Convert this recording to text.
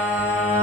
Música